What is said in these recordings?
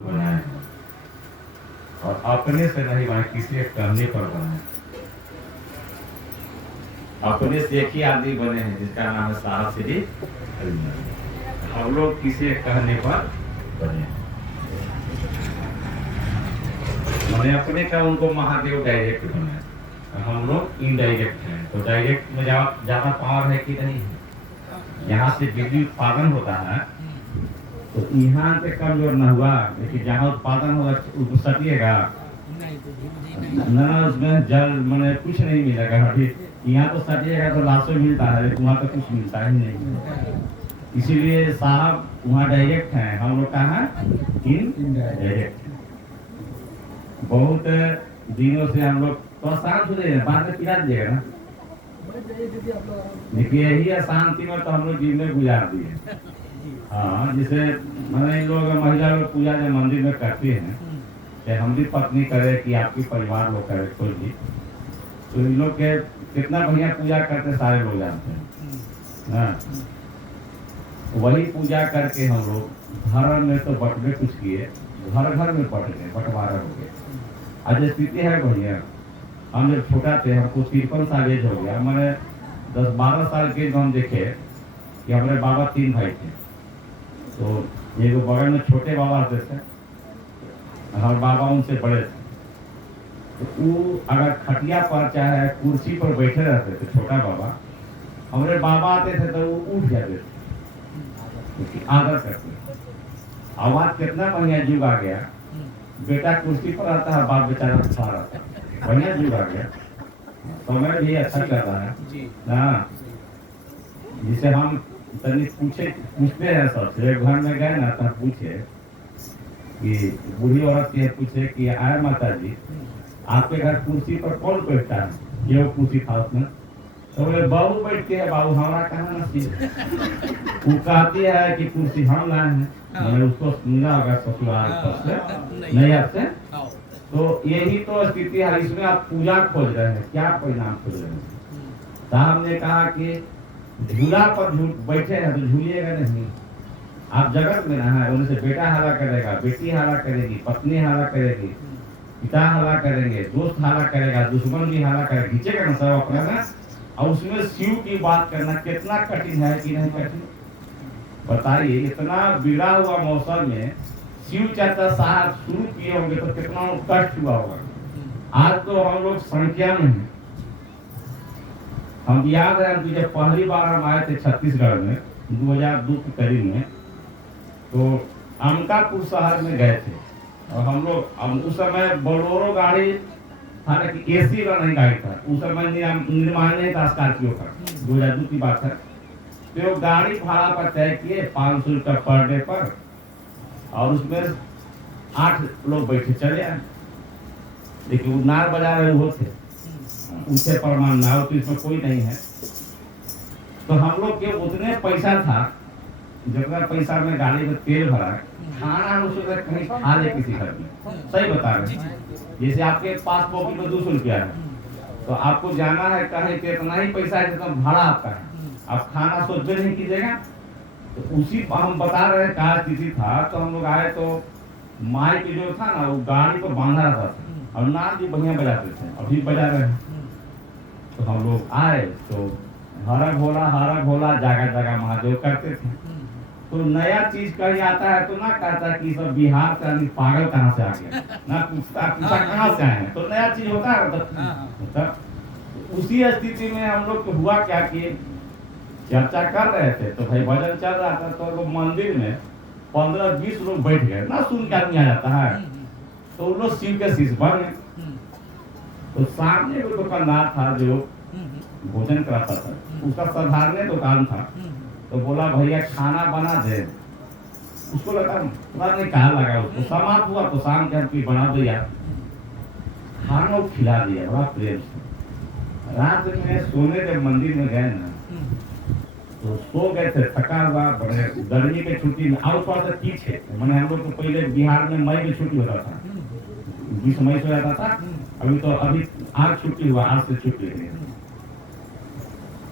बनाए हैं और अपने से नहीं बनाए, किसी के कहने पर बनाए। अपने से एक ही आदमी बने हैं जिसका नाम है साहब श्री हरिमंदिर। हम लोग किसी के कहने पर बने हैं। मैंने अपने का उनको महादेव डायरेक्ट बनाया, हम लोग इनडायरेक्ट हैं। तो डायरेक्ट में ज्यादा पावर है कि नहीं है। यहाँ से बिजली उत्पादन होता है तो यहाँ पे कमजोर न हुआ, लेकिन जहाँ उत्पादन होगा उसको सटिएगा ना, उसमें जल मैंने कुछ नहीं मिलेगा। अभी यहाँ तो सटिएगा तो लाशों मिलता है, लेकिन वहाँ तो कुछ मिलता ही नहीं। इसीलिए साहब वहाँ डायरेक्ट हैं, हम लोग कहाँ इनडायरेक्ट। बहुत दिनों से हम लोग तो शांत हो जाए, बाद में पिला दीजिएगा ना। देखिए यही अशांति में तो हम लोग जीवन गुजार दिए। हाँ, जैसे मैंने लोग महिला लोग पूजा जो मंदिर में करते हैं, चाहे हम भी पत्नी करे कि आपकी परिवार लोग करे कोई भी, तो इन लोग के कितना बढ़िया पूजा करते सारे लोग जानते हैं। हाँ, वही पूजा करके हम लोग घर में तो बंटवे कुछ किए, घर घर में बंट गए, बंटवारा हो गए। आज स्थिति है बढ़िया। हम जब छोटा थे, हमको 53 साल एज हो गया, मैंने 10-12 साल के हम देखे कि हमारे बाबा 3 भाई थे। तो ये जो बगल में छोटे बाबा आते थे, हमारे बाबा उनसे बड़े थे, तो वो अगर खटिया पर चाहे कुर्सी पर बैठे रहते थे, छोटा बाबा, हमारे बाबा आते थे तो वो उठ जाते थे, आदर करते। आवाज कितना बढ़िया युग आ गया, बेटा कुर्सी पर आता है, बाप बेचारा खा रहा था, बढ़िया युग आ गया। समय भी अच्छा कर रहा है ना। जिसे हम पूछते हैं सबसे, घर में गए ना तो पूछे कि बूढ़ी औरत से पूछे कि आए माता जी, आपके घर कुर्सी पर कौन बैठता है? ये वो कुर्सी था उसमें, तो बोले बाबू बैठते हैं। बाबू हमारा कहाँ नसीब। वो कहती है कि कुर्सी हम लाए हैं। मैंने उसको सुना होगा ससुराल से, नहीं आपसे। तो यही तो स्थिति है। इसमें आप पूजा खोज रहे हैं, क्या परिणाम खोज रहे हैं? साहब ने कहा कि झूला पर बैठे हैं तो झूलिएगा नहीं। आप जगत में ना है, उनसे बेटा हाला करेगा, बेटी हाला करेगी, पत्नी हाला करेगी, पिता हाला करेंगे, दोस्त हाला करेगा, दुश्मन भी हाला करेगा, खींचेगा ना सब अपना ना। और उसमें शिव की बात करना कितना कठिन है कि नहीं कठिन बताइए। इतना बिगड़ा हुआ मौसम में शिव चर्चा साहब शुरू किए होंगे तो कितना कष्ट हुआ होगा। आज तो हम लोग संख्या में हैं। हम याद है कि जब पहली बार हम आए थे छत्तीसगढ़ में 2002 के करीब में, तो अंकापुर शहर में गए थे। और हम लोग उस समय बोलोरो गाड़ी था ना, कि एसी का नहीं गाड़ी था उस समय, निर्माण नहीं था स्कॉर्पियो का, 2002 की बात है। तो गाड़ी भाड़ा पर तय किए 500 रुपया पर डे पर, और उसमें 8 लोग बैठे चले आए। लेकिन वो नार बजा रहे वो थे, उसे प्रमाण ना हो तो इसमें कोई नहीं है। तो हम लोग के उतने पैसा था, जितना पैसा में गाड़ी में तेल भरा, खाना उसको कहीं खा ले किसी घर में। सही बता रहे हैं। जैसे आपके पास पॉकेट में 200 रुपया है, तो आपको जाना है कहीं पे, इतना ही पैसा है जितना भाड़ा आपका है, आप खाना सोच नहीं कीजिएगा। तो उसी हम बता रहे क्या स्थिति था। तो हम लोग आए तो माइक जो था ना, वो गाड़ी पर बांधा रहता था, और नाम भी बढ़िया बजाते थे, अभी बजा रहे हैं। तो हम लोग आए तो हरा भोला जागा जागा महादेव करते थे। तो नया चीज कहीं आता है तो ना कहता कि सब बिहार का पागल कहाँ से आ गया, ना पूछता कहाँ से आए हैं। तो नया चीज होता है मतलब। उसी स्थिति में हम लोग हुआ क्या कि चर्चा कर रहे थे, तो भाई भजन चल रहा था, तो मंदिर में 15-20 लोग बैठ गए ना, सुन के आदमी आ जाता है। तो उन लोग शिव के शिष्य बन गए। तो सामने वो दुकानदार था जो भोजन कराता था, उसका साधारण दुकान था। तो बोला भैया खाना बना दे। उसको लगा पता नहीं कहाँ लगा, उसको समाप्त हुआ तो शाम के हमकी बना दो यार। खाना खिला दिया बड़ा प्रेम से। रात में सोने जब मंदिर में गए ना, तो सो गए थे, थका हुआ, बड़े गर्मी के छुट्टी में आउट पास पीछे मैंने, हम लोग तो पहले बिहार में मई में छुट्टी होता था, 20 मई से जाता था। अभी आज छुट्टी हुआ, आज से छुट्टी है।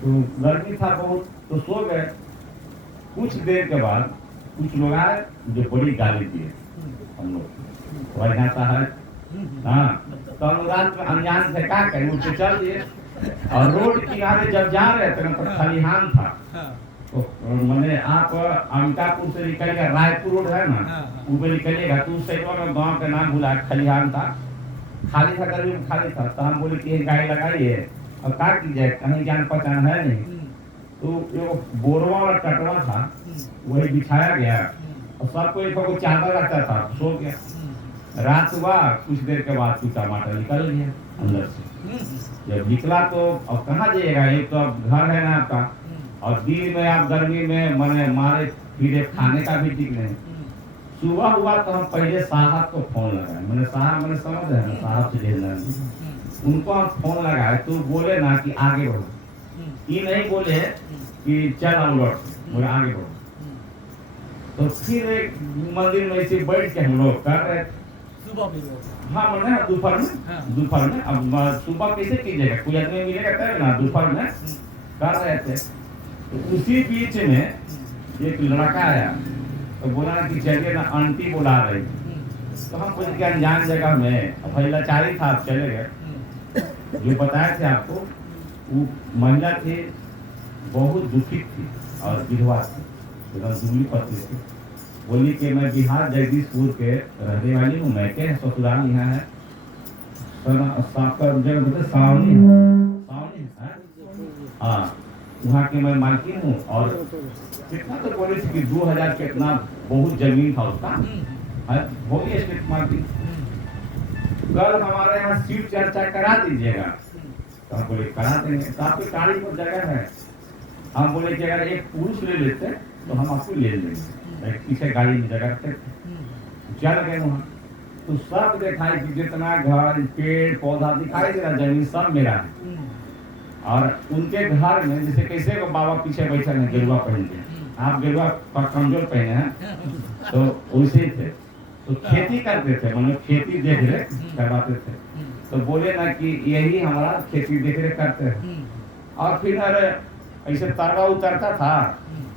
तो गर्मी था बहुत, तो सो गए। कुछ देर के बाद कुछ लोग आए जो बड़ी गाली दिए। हम लोग बढ़िया सा है। हाँ, तो हम रात में अनजान से क्या करें, उठ के चल दिए और रोड किनारे जब जा रहे थे ना तो खलिहान था। तो मैंने आप अंकापुर से निकलिएगा, रायपुर रोड है ना, ऊपर निकलिएगा तो उस साइड में गाँव का नाम भूला, खलिहान था, खाली था, करीब खाली था। तो हम बोले कि गाड़ी लगाइए और क्या कीजिए, कहीं जान पहचान है नहीं। तो वो बोरवा वाला टटवा था, वही बिछाया गया और सबको एक चादर रखता था, सो गया। रात हुआ, कुछ देर के बाद तो टमाटर निकल गया अंदर से। जब निकला तो अब कहाँ जाइएगा, एक तो अब घर है ना आपका, और दिन में आप गर्मी में मैंने मारे फिर खाने का भी ठीक नहीं। सुबह हुआ तो हम पहले साहब को फोन लगाए, मैंने साहब, मैंने समझ रहे हैं साहब से भेजना, उनको हम फोन लगाए तो बोले ना कि आगे बढ़ो, ये नहीं बोले कि चल हम लौट, बोले आगे बढ़ो। तो फिर एक मंदिर में ऐसे बैठ के हम लोग कर रहे थे सुबह में। हाँ मैंने दोपहर में, दोपहर में अब सुबह कैसे कीजिएगा, कोई आदमी मिलेगा तब ना, दोपहर में कर रहे थे। तो उसी बीच में एक लड़का आया तो बोला कि चलिए ना, आंटी बुला रही थी। तो हम कुछ के अनजान जगह में, भाई लाचारी था, आप चले गए। जो बताए थे आपको, वो महिला थी, बहुत दुखित थी और विधवा थी, दूरी पत्नी थी। बोली कि मैं बिहार जगदीशपुर के रहने वाली हूँ, मैं के ससुराल यहाँ है सावनी, हाँ वहाँ की मैं मालकिन हूँ। और कितना तो बोले कि 2000 कितना बहुत जमीन था उसका, हो गया स्टेट मालकिन। कल हमारे यहाँ सीट चर्चा करा दीजिएगा। तो हम बोले करा देंगे, तो आपकी गाड़ी पर जगह है। हम बोले कि अगर एक पुरुष ले लेते तो हम आपको ले लेंगे, पीछे गाड़ी में जगह थे। चल गए वहाँ तो सब दिखाई कि जितना घर पेड़ पौधा दिखाई दे रहा, जमीन सब मेरा है। और उनके घर में जैसे कैसे वो बाबा पीछे बैठे हैं गेरुआ पहन के, आप गेरुआ कमजोर पहने हैं, तो वैसे थे। तो खेती करते थे, मतलब खेती देख रेख करवाते थे। तो बोले ना कि यही हमारा खेती देख रेख करते हैं। और फिर अरे ऐसे तरवा उतरता था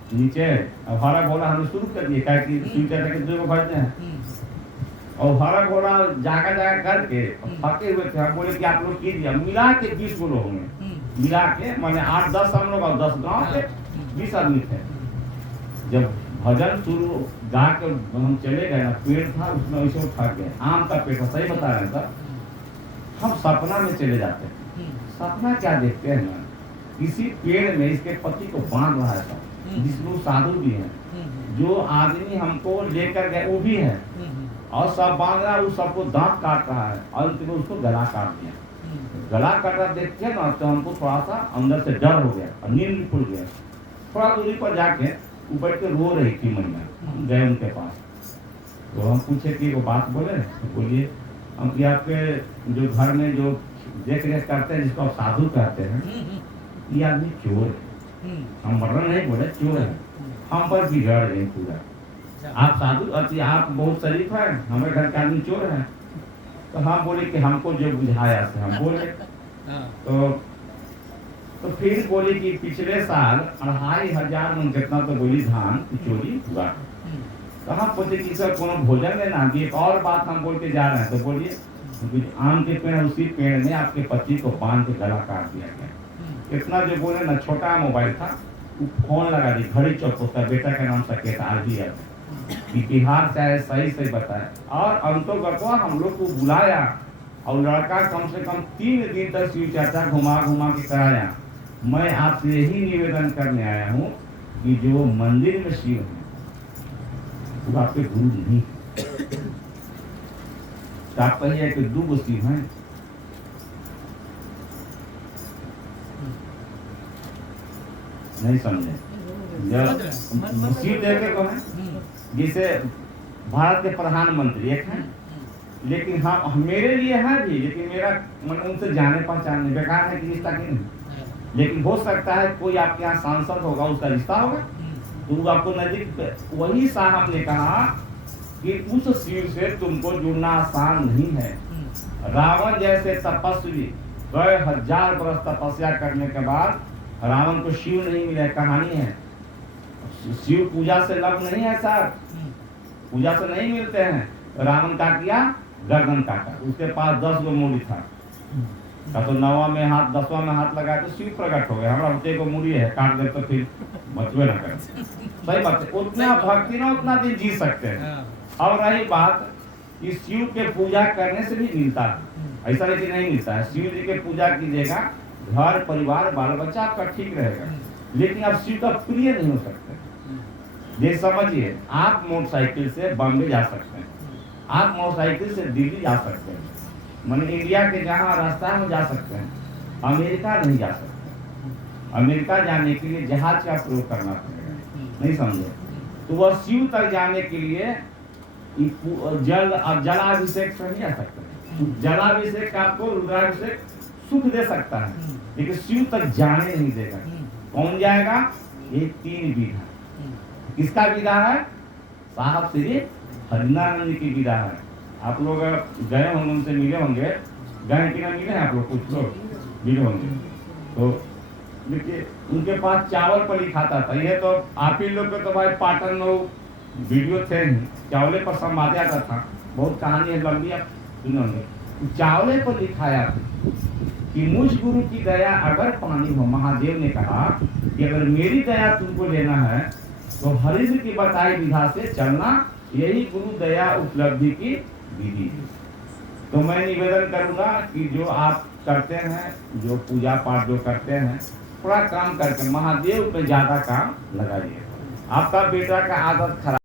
नीचे, अब हरा घोड़ा हमने शुरू कर दिए, क्या कि स्वीटर के 2 बजते हैं, और हरा घोड़ा जागा जागा करके थके हुए थे। हम बोले कि आप लोग कीजिए, मिला के 20 लोग होंगे, मिला के मैंने 8-10 हम लोग और 10 गाँव के 20 आदमी थे। जब भजन शुरू गा के हम चले गए ना, पेड़ था उसमें वैसे उठा गए, आम का पेड़ था, सही बता रहे था। हम सपना में चले जाते, सपना क्या देखते हैं ना, किसी पेड़ में इसके पति को बांध रहा था, जिसमें साधु भी हैं, जो आदमी हमको लेकर गए वो भी है, और सब बांध रहा है, वो सबको दांत काट रहा है, और अंत में उसको गला काट दिया। गला काटा देख के ना तो हमको थोड़ा सा अंदर से डर हो गया और नींद भी खुल गया। थोड़ा दूरी पर जाके वो बैठ के रो रही थी महिला, गए उनके पास। तो हम पूछे कि वो बात बोले, तो बोलिए हम कि आपके जो घर में जो देख रेख करते हैं, जिसको आप साधु कहते हैं, ये आदमी चोर है। हम मर्डर नहीं बोले, चोर है, हम पर बिगड़ गए पूरा। आप साधु, आप बहुत शरीफ है, हमारे घर के आदमी चोर है। तो हम बोले कि हमको जो बुझाया से हम बोले। तो फिर बोले कि पिछले साल 2500 मन कितना तो बोली धान चोरी हुआ। तो हम पूछे कि सर कोनो भोजन लेना, एक और बात हम बोल के जा रहे हैं। तो बोलिए आम के पेड़, उसी पेड़ में आपके पति को बांध के गला काट दिया गया। इतना जो बोले ना, छोटा मोबाइल था, वो फोन लगा दी, घड़ी चौक, उसका बेटा का नाम सकेत आरजी है, बिहार से आए, सही बताया। और अंतोगतवा हम लोग को बुलाया और लड़का कम से कम 3 दिन तक शिव चर्चा घुमा के कराया। मैं आपसे यही निवेदन करने आया हूँ कि जो मंदिर में शिव है वो आपके गुरु नहीं, आप कहिए कि 2 शिव हैं। नहीं समझे, जब शिव देखे को है, जैसे भारत के प्रधानमंत्री एक हैं, लेकिन हाँ मेरे लिए है भी, लेकिन मेरा मन उनसे जाने पहचाने बेकार है कि रिश्ता क्यों नहीं। लेकिन हो सकता है कोई आपके यहाँ सांसद होगा, उसका रिश्ता होगा, तो वो आपको नजदीक। वही साहब ने कहा कि उस शिव से तुमको जुड़ना आसान नहीं है। रावण जैसे तपस्वी कई 1000 वर्ष तपस्या करने के बाद रावण को शिव नहीं मिला, कहानी है। शिव पूजा से लव नहीं है सर, पूजा से नहीं मिलते हैं। रावण का किया गर्दन काटा, उसके पास 10 गो मूड़ी था, का तो 9वां में हाथ 10वां में हाथ लगा तो शिव प्रकट हो गए, हमारा होते को मूड़ी है काट दे तो फिर बचवे ना करे। सही बात है, उतना भक्ति ना उतना दिन जी सकते हैं। और रही बात कि शिव के पूजा करने से भी मिलता है, ऐसा नहीं कि नहीं मिलता है। शिव जी के पूजा कीजिएगा, घर परिवार बाल बच्चा आपका ठीक रहेगा, लेकिन आप शिव का प्रिय नहीं हो सकते। ये समझिए, आप मोटरसाइकिल से बॉम्बे जा सकते हैं, आप मोटरसाइकिल से दिल्ली जा सकते हैं, माने इंडिया के जहाँ रास्ता में जा सकते हैं, अमेरिका नहीं जा सकते। अमेरिका जाने के लिए जहाज का प्रयोग करना पड़ेगा, नहीं समझे? तो वह शिव तक जाने के लिए जलाभिषेक से नहीं जा सकते। जलाभिषेक आपको रुद्राभिषेक सुख दे सकता है, लेकिन शिव तक जाने नहीं देगा। कौन जाएगा? ये 3 विधा। किसका विधा है? साहब श्री हरिनारायण जी की विधा है। आप लोग गए होंगे, उनसे मिले होंगे, गए कि ना मिले हैं आप लोग? कुछ लोग मिले होंगे। तो देखिए, उनके पास चावल पर लिखा था, ये तो आप ही लोग के तो भाई पाटन में वीडियो थे, चावले पर संवाद आता था, बहुत कहानी है लंबी, आप सुनोगे। चावले पर लिखाया कि मुझ गुरु की दया अगर पानी हो। महादेव ने कहा कि अगर मेरी दया तुमको लेना है तो हरिद्र की बताई विधा से चलना, यही गुरु दया उपलब्धि की विधि। तो मैं निवेदन करूंगा कि जो आप करते हैं, जो पूजा पाठ जो करते हैं, थोड़ा काम करके महादेव पे ज्यादा काम लगाइए। आपका बेटा का आदत खराब